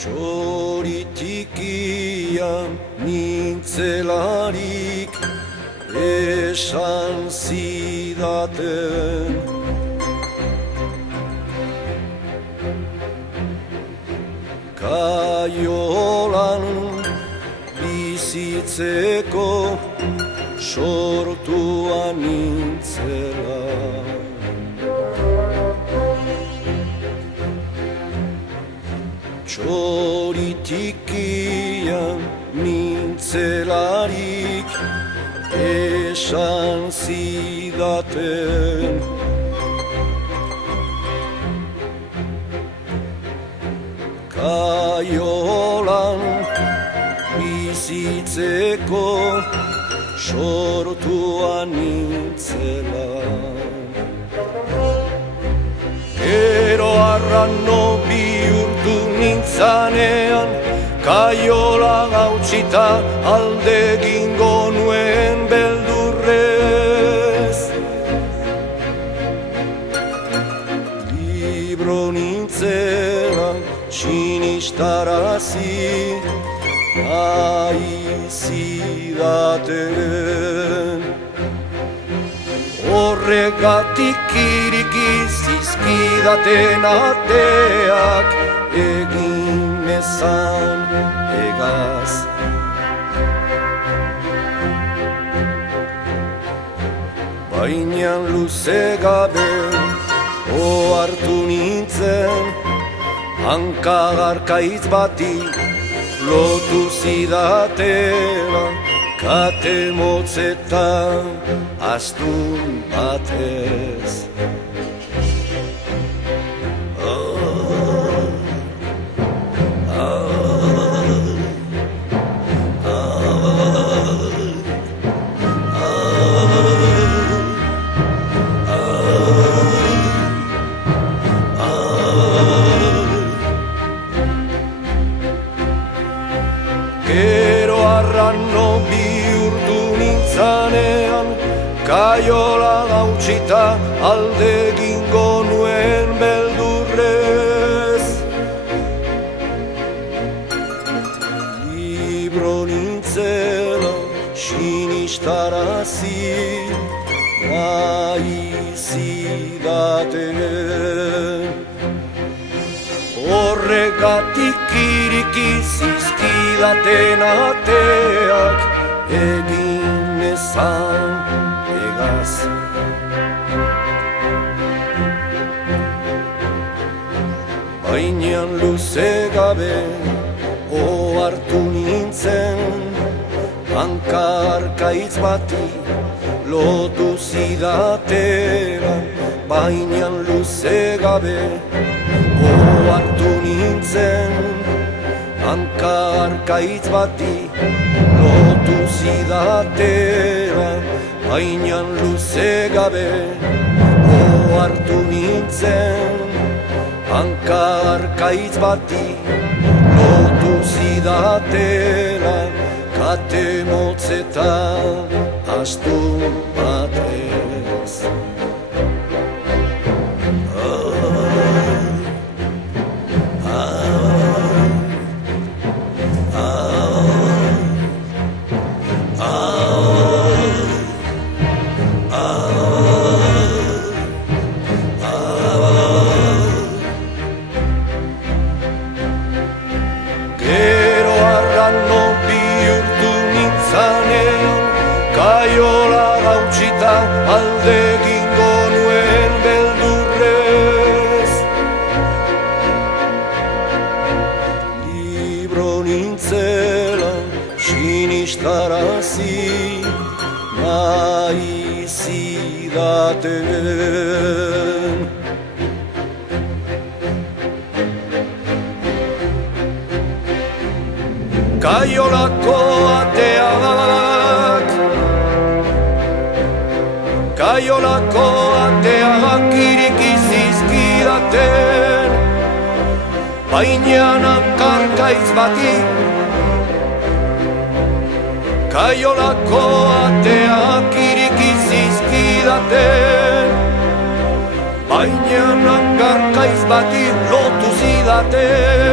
Txoritikian nintzelarik esan zidaten. Kaiolan bizitzeko sortua nintzela. Txoritikian nintzelarik esan zidaten. Kaiolan bizitzeko sortua nintzela. Gero arrano bihurtu nintzanean, kaiola hautsita alde egingo nuen beldurrez. Libro nintzela sinistarazi nahi zidaten. Horregatik iriki zizkidaten ateak egin ezan egaz. Baina luze gabe ohartu nintzen, hanka garkaitz bati lotu zidatela, kate motzetan astun batez. Gero arrano bihurtu nintzanean, kaiola hautsita alde egingo nuen beldurrez. Libro nintzela sinistarazi nahi zidaten. Horregatik iriki zizkidaten ateak egin ezan egaz. Baina luze gabe ohartu nintzen, hanka harkaitz bati lotu zidatela. Baina luze gabe ohartu nintzen, hanka harkaitz bati lotu zidatela. Baina luze gabe ohartu nintzen, hanka harkaitz bati lotu zidatela, kate motzetan astun batez. Gero arrano bihurtu nintzanean, kaiola hautsita alde egingo nuen beldurrez. Libro nintzela sinistarazi nahi zidaten. Kaiolako ateak, kaiolako ateak iriki zizkidaten, baina hankarkaitz bati. Kaiolako ateak iriki zizkidaten, baina hankarkaitz bati lotu zidaten.